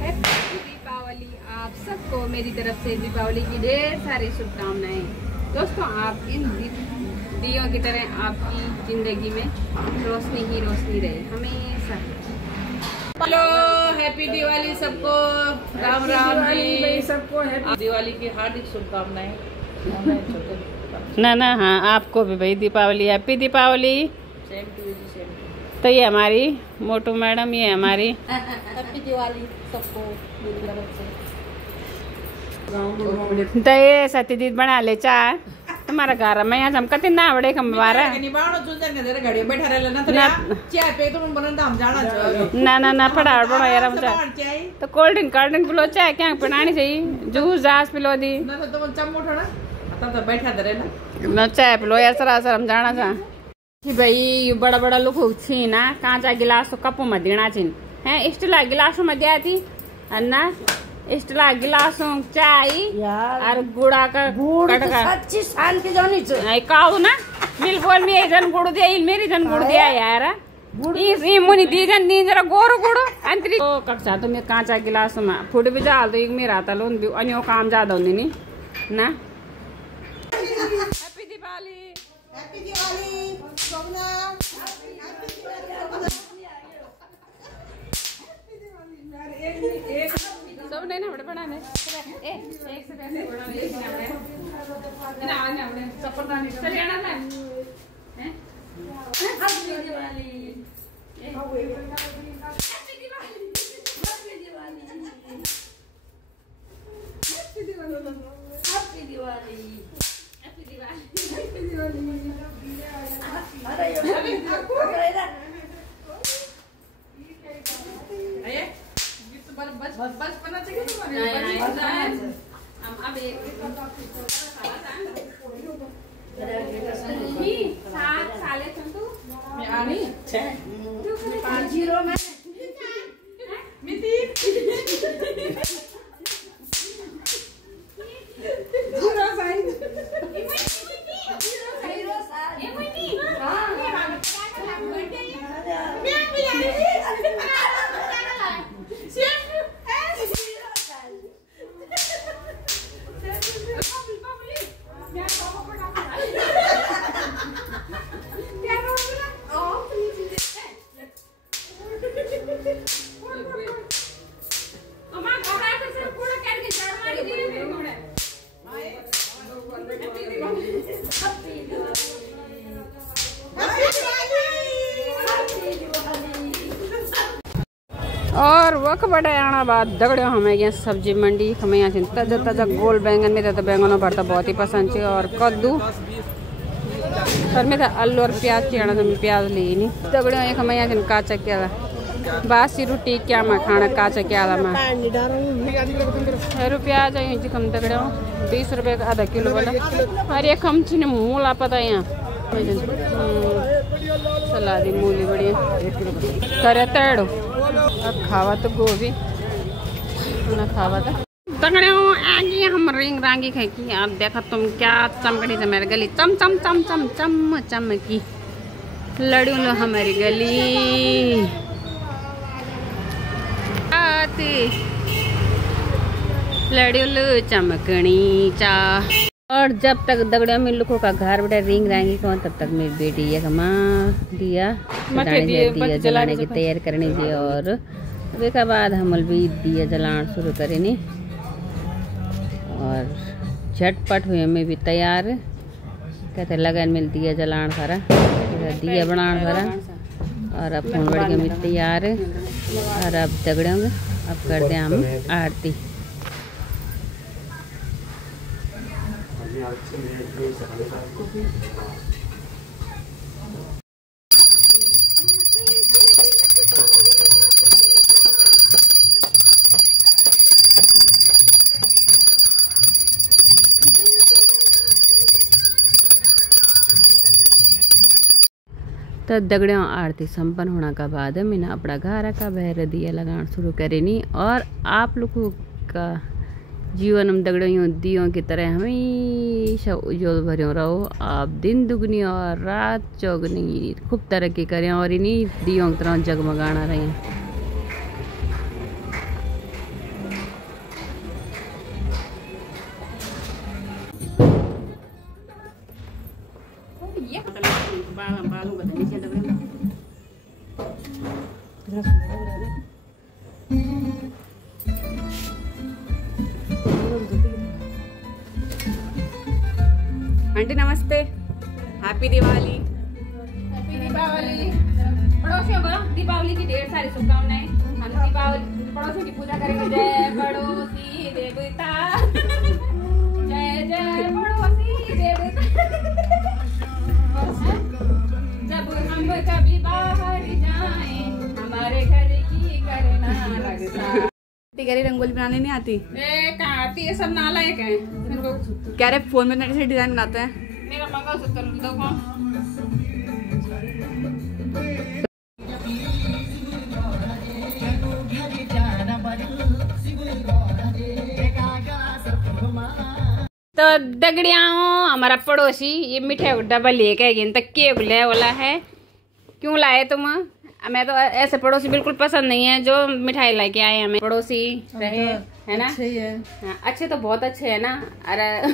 Happy Deepawali. आप सबको मेरी तरफ से दीपावली की ढेर सारी शुभकामनाएं। दोस्तों, आप इन दियों की तरह आपकी जिंदगी में रोशनी ही रोशनी रहे हमेशा। हेलो, हैप्पी दिवाली सबको। राम राम जी सबको हैप्पी दिवाली की हार्दिक शुभकामनाएं। ना हाँ, आपको भी भाई Deepawali, happy Deepawali. Same to you ji, same to. तो ये हमारी मोटू मैडम, ये हमारी हैप्पी दिवाली सबको मेरी तरफ से। तो ये सतीदीद बना ले चाय तुम्हारा घर में। यहाँ हम कति ना बड़े कमवारा बैठा रहे चाय पे तुम बनता हम जाना ना फटाफट बनो यार मुझे। तो कोल्ड ड्रिंक पिलो, चाय क्या पिलानी चाहिए, जूस जास पिलो दी ना तो तुम चम उठो ना तब तो बैठा दे ना, चाय पिलो यार सरासर हम जाना था कि भाई बड़ा बड़ा लोग छी ना कांचा गिलास तो कप में देना चाहिए है, स्टील गिलासों में दिया थी ना, स्टील गिलासों चाय और गुड़ा का सच्ची साल की जानी चाहिए काऊ ना मिल बोल में जन गुड़ दिया, मेरी जन गुड़ दिया यार मुनी दी जन दी जरा गोरू गुड़ अंतरी तो कक्षा तो मैं कांचा गिलास में फुट भी डाल दो मेरा था लोन भी अन्यों काम ज्यादा होने नहीं ना। हैप्पी दिवाली, हैप्पी दिवाली सब नहीं ना बड़े बनाने एक से पैसे बनाने एक ना ना सपना चल जाना ना हैं। Happy Diwali, happy Diwali, happy Diwali, happy Diwali, happy Diwali, happy Diwali. बस बस पना चाहिए हम अब एक सात साले तू मैं आनी 5-0 में मिति और वक बड़े आना बाद दगड़ियों हमें यहाँ सब्जी मंडी हमें यहाँ ताजा ताजा गोल बैंगन मेरे तो बैंगनों भरता बहुत ही पसंद है और कद्दू और मेरा आलू और प्याज की आना तो मैं प्याज ली नहीं दगड़ियों एक हमें यहाँ काचा क्या था बासी रोटी क्या मैं खाना काचा क्या था मैं प्याज आई जी कम दगड़ियों 20 रुपये का आधा किलो वाला और ये कम चीनी मूला पता है यहाँ सलादी मूली बढ़िया करे तैड़ो अब खावा तो गोभी ना खावा था तगड़ियों आगे हम रिंग रांगी खाई आप देखा तुम क्या चमकड़ी से मेरी गली चम चम चम चम चम चमकी लड़ू लो हमारी गली आती लड़ू लो चमकनी चा। और जब तक दगड़िया में लोगों का घर बड़ा रिंग रांगी कौन तब तक मेरी बेटी ये कमा दिया दिया जलाने की तैयारी करनी थी और उसके बाद हम भी दिया जलाना शुरू करेंगे और झटपट हुए में भी तैयार कहते लगन मिल दिया जलान सारा दिया बनाना सारा और अब फोन बढ़ गया में तैयार और अब दगड़ेंगे अब कर दें हम आरती। तो दगड़ियों आरती संपन्न होने का बाद मैंने अपना घर का बहर दिया लगाना शुरू करे नहीं और आप लोगों का जीवन हम दगड़ियों दियों की तरह हमेशा उज्जवल भरे रहो। आप दिन दुगनी और रात चौगनी खूब तरक्की करें और इन्हीं दियों की तरह जगमगाना रहें। आंटी नमस्ते, हैप्पी दिवाली। हैप्पी दीपावली। पड़ोसियों को दीपावली की ढेर सारी शुभकामनाएं। हम दीपावली पड़ोसियों की पूजा करेंगे। जय पड़ोसी देवता, जय जय पड़ोसी देवता। जब हम कभी बाहर जाएं, हमारे घर की करना लगता। टिकरी रंगोली बनाने नहीं आती? कहाँ आती है, सब नालायक है। मेरे को क्या रे फोन में ऐसे डिजाइन बनाते हैं? मेरा मंगलसूत्र देखो। तो दगड़ियाओं, हमारा पड़ोसी ये मिठाई का डब्बा लेके गए तक केक ले वाला है। क्यों लाए तुम? मैं तो ऐसे पड़ोसी बिल्कुल पसंद नहीं है जो मिठाई लेके आए हमें। पड़ोसी रहे है ना, अच्छे ही है। हाँ, अच्छे तो बहुत अच्छे है ना। अरे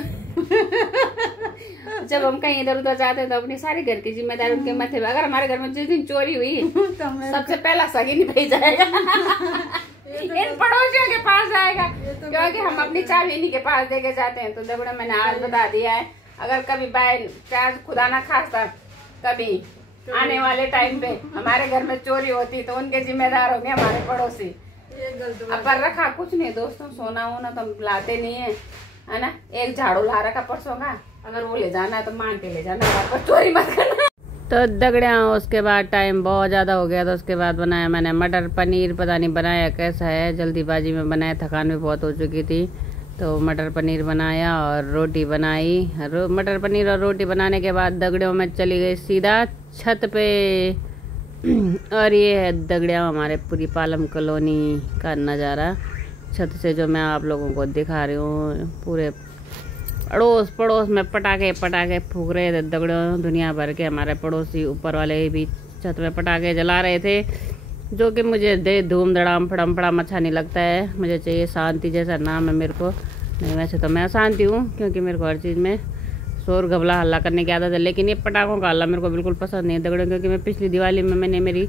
जब हम कहीं इधर उधर जाते हैं तो अपनी सारी घर की जिम्मेदारी उनके माथे पे। अगर हमारे घर में जिस दिन चोरी हुई सबसे पहला सगी नहीं जाएगा, इन पड़ोसियों के पास जाएगा, क्योंकि हम अपनी चाबी इन्हीं के पास देके जाते हैं। तो देखो मैंने आज बता दिया है, अगर कभी बाय चांस खुदा ना खास्ता कभी आने वाले टाइम पे हमारे घर में चोरी होती तो उनके जिम्मेदार होंगे हमारे पड़ोसी। अब पर रखा कुछ नहीं दोस्तों, सोना वोना तो हम लाते नहीं है ना। एक झाड़ू ला रखा परसों का, अगर वो ले जाना है तो मांग के ले जाना, पर चोरी मत करना। तो दगड़िया उसके बाद टाइम बहुत ज़्यादा हो गया, तो उसके बाद बनाया मैंने मटर पनीर। पता नहीं बनाया कैसा है, जल्दीबाजी में बनाया, थकान भी बहुत हो चुकी थी। तो मटर पनीर बनाया और रोटी बनाई। मटर पनीर और रोटी बनाने के बाद दगड़ियों में चली गई सीधा छत पे। और ये है दगड़िया हमारे पूरी पालम कॉलोनी का नज़ारा छत से, जो मैं आप लोगों को दिखा रही हूँ। पूरे अड़ोस पड़ोस में पटाखे फूक रहे थे दगड़ियों, दुनिया भर के। हमारे पड़ोसी ऊपर वाले भी छत में पटाखे जला रहे थे, जो कि मुझे दे धूम धड़ाम फड़म फड़ाम अच्छा नहीं लगता है। मुझे चाहिए शांति, जैसा नाम है मेरे को। नहीं वैसे तो मैं शांति हूँ, क्योंकि मेरे को हर चीज़ में शोर घबला हल्ला करने की आदत है, लेकिन ये पटाखों का हल्ला मेरे को बिल्कुल पसंद नहीं है दगड़ों। क्योंकि मैं पिछली दिवाली में मैंने मेरी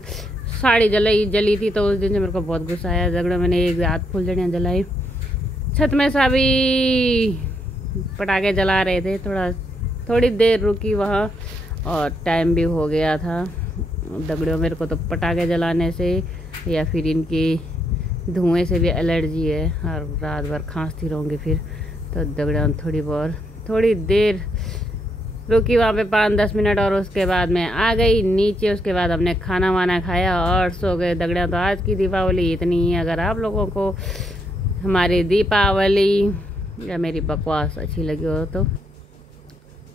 साड़ी जली थी, तो उस दिन से मेरे को बहुत गुस्सा आया दगड़ों। मैंने एक रात फुलझड़ियाँ जलाई, छत में सभी पटाखे जला रहे थे। थोड़ी देर रुकी वहाँ और टाइम भी हो गया था दगड़ियों। मेरे को तो पटाखे जलाने से या फिर इनकी धुएं से भी एलर्जी है, और रात भर खांसती रहूँगी फिर। तो दगड़ियों थोड़ी देर रुकी वहाँ पे 5-10 मिनट, और उसके बाद मैं आ गई नीचे। उसके बाद हमने खाना वाना खाया और सो गए दगड़ियों। तो आज की दीपावली इतनी ही। अगर आप लोगों को हमारी दीपावली या मेरी बकवास अच्छी लगी हो तो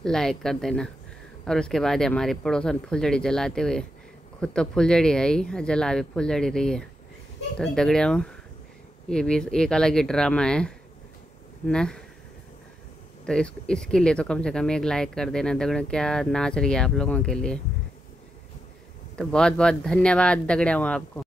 लाइक कर देना। और उसके बाद हमारे पड़ोसन फुलझड़ी जलाते हुए, खुद तो फुलझड़ी है ही, जला भी फुलझड़ी रही है। तो दगड़ियों ये भी एक अलग ही ड्रामा है ना। तो इसके लिए तो कम से कम एक लाइक कर देना दगड़ियों। क्या नाच रही है आप लोगों के लिए। तो बहुत बहुत धन्यवाद दगड़ियों आपको।